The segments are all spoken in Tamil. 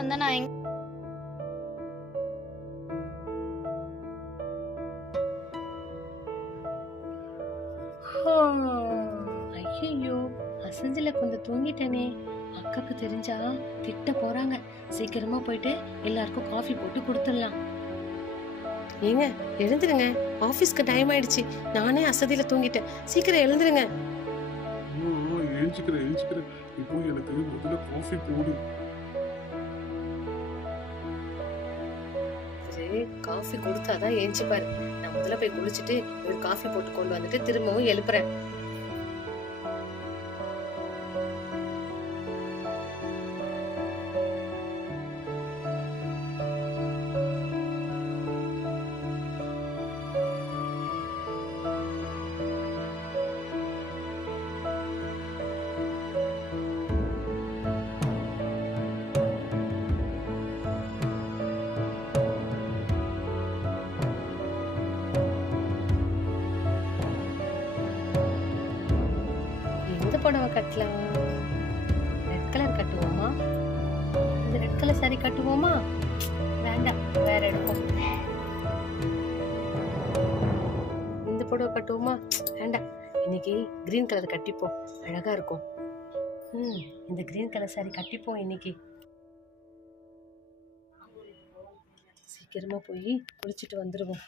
வந்தா நான் ஐயோ, அசஞ்சில கொஞ்சம் தூங்கிட்டேனே. அக்காக்கு தெரிஞ்சா திட்ட போறாங்க. சீக்கிரமா போயிட்டு எல்லாருக்கும் காஃபி போட்டு கொடுத்துடலாம். ஏங்க எழுந்துருங்க, ஆபீஸ்க்கு டைம் ஆயிடுச்சு. நானே அசதியில தூங்கிட்டேன். சீக்கிரம் எழுந்துருங்க. எழுச்சிக்கிறேன். இப்போ எனக்கு முதல்ல காஃபி போடு. காஃபி கொடுத்தாதான் ஏஞ்சிப்பாரு. நான் முதல்ல போய் குளிச்சுட்டு இவர் காஃபி போட்டு கொண்டு வந்துட்டு திரும்பவும் எழுப்புறேன். புடவை கட்டலாம். ரெட் கலர் கட்டுவோமா? இந்த ரெட் கலர் சாரி கட்டுவோமா? வேண்டாம், வேற எடுப்போம். இந்த புடவை கட்டுவோமா? வேண்டாம், இன்னைக்கு கிரீன் கலர் கட்டிப்போம், அழகா இருக்கும். இந்த கிரீன் கலர் சாரி கட்டிப்போம் இன்னைக்கு. சீக்கிரமா போய் குளிச்சுட்டு வந்துருவோம்.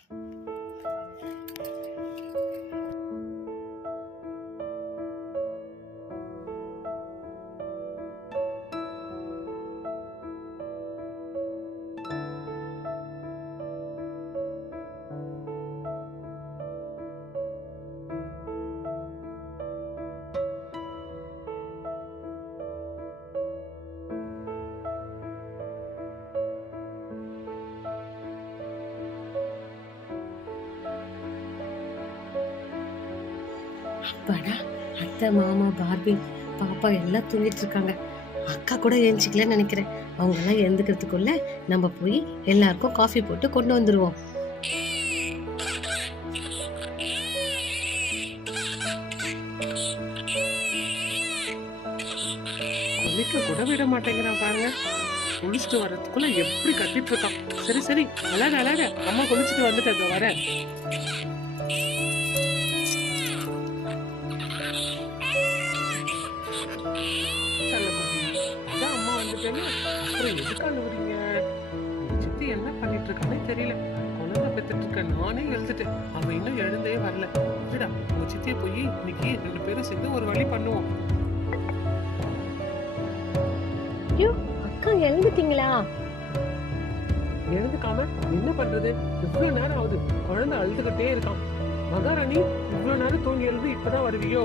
அப்பாடா, அத்தை, மாமா, பார்பி, பாப்பா எல்லாம் தூங்கிட்டு இருக்காங்க. அக்கா கூட ஏஞ்சிக்கலன்னு நினைக்கிறேன். அவங்க எல்லாம் எழுந்துக்கிறதுக்குள்ள நம்ம போய் எல்லாருக்கும் காஃபி போட்டு கொண்டு வந்துருவோம். குளிக்க கூட விட மாட்டேங்கிறான் பாருங்க. குளிச்சுட்டு வர்றதுக்குள்ள எப்படி கட்டிட்டு இருக்கான். சரி அழக அம்மா குளிச்சுட்டு வந்துட்டு வர. அம்மா வந்துட்டேன்னா அப்புறம் எதுக்கு அழுவுறீங்க? உங்க சித்தி என்ன பண்ணிட்டு இருக்கானே தெரியல. குழந்தை பெத்துட்டு இருக்க நானே எழுந்துட்டேன். அவன் இன்னும் எழுந்தே வரல. விடா, உங்க சித்தியை போய் இன்னைக்கு 2 பேரும் சேர்ந்து ஒரு வழி பண்ணுவோம். அக்கா எழுந்துட்டீங்களா? எழுந்துக்காம என்ன பண்றது? இவ்வளவு நேரம் ஆகுது, குழந்தை அழுதுகிட்டே இருக்கான். மகாராணி, இவ்வளவு நேரம் தூங்கி எழுந்து இப்பதான் வருவியோ?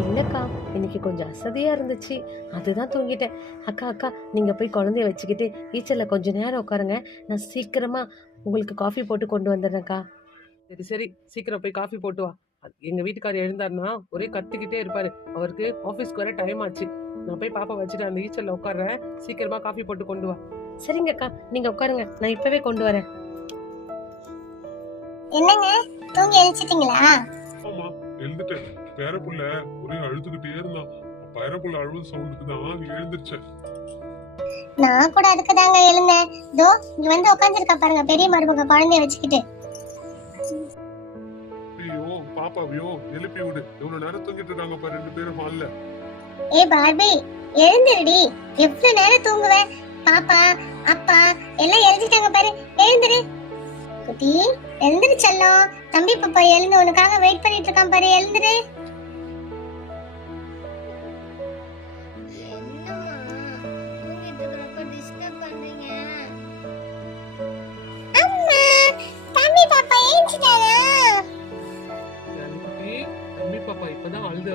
இல்லக்கா, இன்னைக்கு கொஞ்சம் அசதியா இருந்துச்சு, அதுதான் தூங்கிட்டேன். அக்கா, நீங்க போய் குழந்தைய வச்சுக்கிட்டு ஈச்சல்ல கொஞ்ச நேரம் உட்காருங்க. நான் சீக்கிரமா உங்களுக்கு காஃபி போட்டு கொண்டு வந்துடுறேன்க்கா. சரி, சீக்கிரம் போய் காஃபி போட்டு வா. எங்க வீட்டுக்காரர் எழுந்தாருன்னா ஒரே கத்திக்கிட்டே இருப்பாரு. அவருக்கு ஆபீஸ்க்கு வர டைம் ஆச்சு. நான் போய் பாப்பா வச்சுட்டு அந்த ஈச்சல்ல உட்கார்றேன். சீக்கிரமா காஃபி போட்டு கொண்டு வா. சரிங்க அக்கா, நீங்க உட்காருங்க, நான் இப்பவே கொண்டு வரேன். என்னங்க, தூங்கி எழுச்சிட்டீங்களா? ஆமா, எழுந்துட்டேன். பேரப்புள்ள ஒரே அழுதுகிட்டே இருந்தான். பேரப்புள்ள அழுவது சவுண்டுக்கு தான் எழுந்துருச்சேன். நான் கூட அதுக்கு தாங்க எழுந்தேன். தோ இங்க வந்து உட்கார்ந்திருக்கா பாருங்க பெரிய மருமக குழந்தைய வச்சுக்கிட்டு. ஐயோ, பாப்பாவையோ எழுப்பி விடு. எவ்வளவு நேரம் தூங்கிட்டு இருக்காங்க பாரு 2 பேரும் ஹால்ல. ஏ பார்பி, எழுந்திருடி. எவ்வளவு நேரம் தூங்குவ? பாப்பா, அப்பா எல்லாம் எழுதிட்டாங்க பாரு, எழுந்திரு. குட்டி, எழுந்திரு செல்லம். தம்பி பாப்பா எழுந்து உனக்காக வெயிட் பண்ணிட்டு இருக்கான் பாரு, எழுந்திரு. இப்பதான் அழுது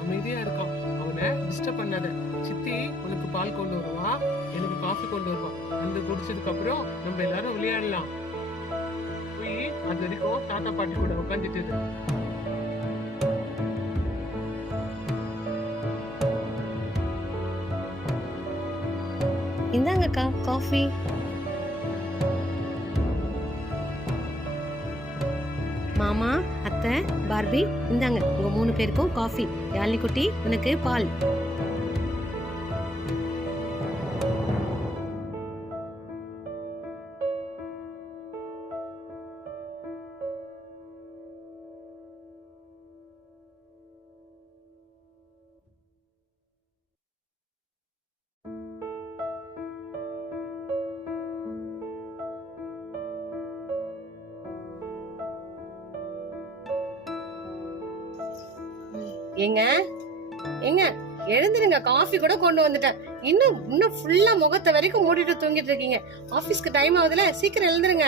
அமைதியா இருக்கான். அவனை டிஸ்டர்ப் பண்ணாத. சித்தி உனக்கு பால் கொண்டு வருவா, எனக்கு காஃபி கொண்டு வருவா. அந்த குடிச்சதுக்கு அப்புறம் நம்ம எல்லாரும் விளையாடலாம். போய் அது வரைக்கும் தாத்தா பாட்டி கூட உட்காந்துட்டு. இந்தாங்கக்கா காஃபி. மாமா, அத்தை, பார்பி, இந்தாங்க உங்க 3 பேருக்கும் காஃபி. யாழினி குட்டி, உனக்கு பால். ஏங்க ஏங்க எழுந்துருங்க, காஃபி கூட கொண்டு வந்துட்டேன். இன்னும் ஃபுல்லா முகத்தை வரைக்கும் மூடிட்டு தூங்கிட்டு இருக்கீங்க. ஆபீஸ்க்கு டைம் ஆகுதுல, சீக்கிரம் எழுந்துருங்க.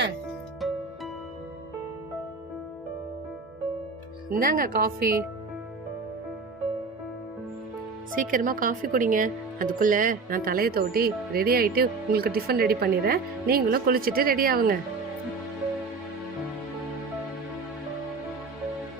இந்தாங்க காஃபி. சீக்கிரமா காஃபி குடிங்க. அதுக்குள்ள நான் தலையை தோட்டி ரெடி ஆயிட்டு உங்களுக்கு டிஃபன் ரெடி பண்ணிடுறேன். நீங்களும் குளிச்சுட்டு ரெடி ஆகுங்க.